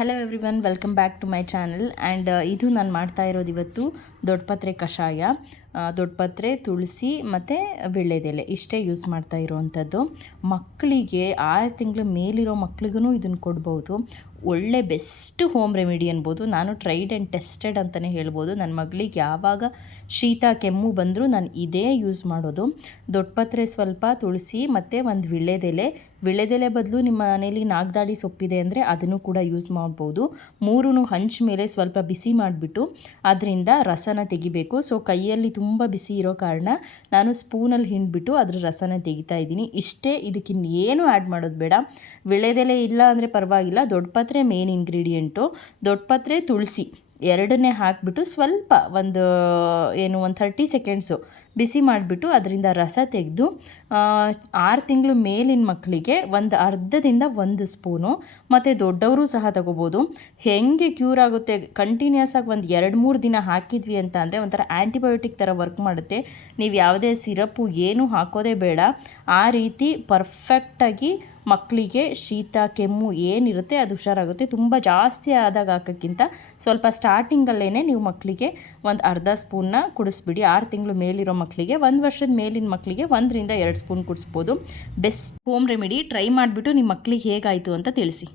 Hello everyone, welcome back to my channel. And ಇದು ನಾನು ಮಾಡ್ತಾ ಇರೋದು ಇವತ್ತು ದೊಡ್ಡಪತ್ರೆ ಕಷಾಯ. ದೊಡ್ಡಪತ್ರೆ, ತುಳಸಿ ಮತ್ತು ವೀಳ್ಯದೆಲೆ ಇಷ್ಟೇ ಯೂಸ್ ಮಾಡ್ತಾ ಇರೋವಂಥದ್ದು. ಮಕ್ಕಳಿಗೆ 6 ತಿಂಗಳ ಮೇಲಿರೋ ಮಕ್ಳಿಗೂ ಇದನ್ನು ಕೊಡ್ಬೋದು. ಒಳ್ಳೆ ಬೆಸ್ಟ್ ಹೋಮ್ ರೆಮಿಡಿ ಅನ್ಬೋದು. ನಾನು ಟ್ರೈಡ್ ಆ್ಯಂಡ್ ಟೆಸ್ಟೆಡ್ ಅಂತಲೇ ಹೇಳ್ಬೋದು. ನನ್ನ ಮಗಳಿಗೆ ಯಾವಾಗ ಶೀತ ಕೆಮ್ಮು ಬಂದರೂ ನಾನು ಇದೇ ಯೂಸ್ ಮಾಡೋದು. ದೊಡ್ಡಪತ್ರೆ ಸ್ವಲ್ಪ, ತುಳಸಿ ಮತ್ತು ಒಂದು ವೀಳ್ಯದೆಲೆ ಬದಲು ನಿಮ್ಮ ಮನೇಲಿ ನಾಗದಾಳಿ ಸೊಪ್ಪಿದೆ ಅಂದರೆ ಅದನ್ನು ಕೂಡ ಯೂಸ್ ಮಾಡ್ಬೋದು. ಮೂರೂ ಹಂಚ ಮೇಲೆ ಸ್ವಲ್ಪ ಬಿಸಿ ಮಾಡಿಬಿಟ್ಟು ಅದರಿಂದ ರಸನ ತೆಗಿಬೇಕು. ಸೊ ಕೈಯಲ್ಲಿ ತುಂಬ ಬಿಸಿ ಇರೋ ಕಾರಣ ನಾನು ಸ್ಪೂನಲ್ಲಿ ಹಿಂಡ್ಬಿಟ್ಟು ಅದ್ರ ರಸನ ತೆಗಿತಾ ಇದ್ದೀನಿ. ಇಷ್ಟೇ, ಇದಕ್ಕಿನ್ನೇನು ಆ್ಯಡ್ ಮಾಡೋದು ಬೇಡ. ವೀಳ್ಯದೆಲೆ ಇಲ್ಲ ಅಂದರೆ ಪರವಾಗಿಲ್ಲ, ದೊಡ್ಡಪತ್ರೆ ಮೇನ್ ಇಂಗ್ರೀಡಿಯೆಂಟು. ದೊಡ್ಡಪತ್ರೆ, ತುಳಸಿ ಎರಡನ್ನೇ ಹಾಕಿಬಿಟ್ಟು ಸ್ವಲ್ಪ ಒಂದು 30 ಸೆಕೆಂಡ್ಸು ಬಿಸಿ ಮಾಡಿಬಿಟ್ಟು ಅದರಿಂದ ರಸ ತೆಗೆದು 6 ತಿಂಗಳು ಮೇಲಿನ ಮಕ್ಕಳಿಗೆ ಒಂದು ಅರ್ಧದಿಂದ 1 ಸ್ಪೂನು, ಮತ್ತು ದೊಡ್ಡವರು ಸಹ ತಗೋಬೋದು. ಹೇಗೆ ಕ್ಯೂರ್ ಆಗುತ್ತೆ, ಕಂಟಿನ್ಯೂಸ್ ಆಗಿ ಒಂದು 2-3 ದಿನ ಹಾಕಿದ್ವಿ ಅಂತ ಅಂದರೆ ಒಂಥರ ಆ್ಯಂಟಿಬಯೋಟಿಕ್ ಥರ ವರ್ಕ್ ಮಾಡುತ್ತೆ. ನೀವು ಯಾವುದೇ ಸಿರಪ್ಪು ಏನೂ ಹಾಕೋದೇ ಬೇಡ. ಆ ರೀತಿ ಪರ್ಫೆಕ್ಟಾಗಿ ಮಕ್ಕಳಿಗೆ ಶೀತ ಕೆಮ್ಮು ಏನಿರುತ್ತೆ ಅದು ಹುಷಾರಾಗುತ್ತೆ. ತುಂಬ ಜಾಸ್ತಿ ಆದಾಗ ಹಾಕೋಕ್ಕಿಂತ ಸ್ವಲ್ಪ ಸ್ಟಾರ್ಟಿಂಗಲ್ಲೇ ನೀವು ಮಕ್ಕಳಿಗೆ ಒಂದು ಅರ್ಧ ಸ್ಪೂನ್ನ ಕುಡಿಸ್ಬಿಡಿ. 6 ತಿಂಗಳು ಮೇಲಿರೋ ಮಕ್ಕಳಿಗೆ, 1 ವರ್ಷದ ಮೇಲಿನ ಮಕ್ಕಳಿಗೆ 1 ರಿಂದ 2 ಸ್ಪೂನ್ ಕುಡಿಸ್ಬೋದು. Best home remedy. ಟ್ರೈ ಮಾಡಿಬಿಟ್ಟು ನಿಮ್ಮ ಮಕ್ಕಳಿಗೆ ಹೇಗಾಯಿತು ಅಂತ ತಿಳಿಸಿ.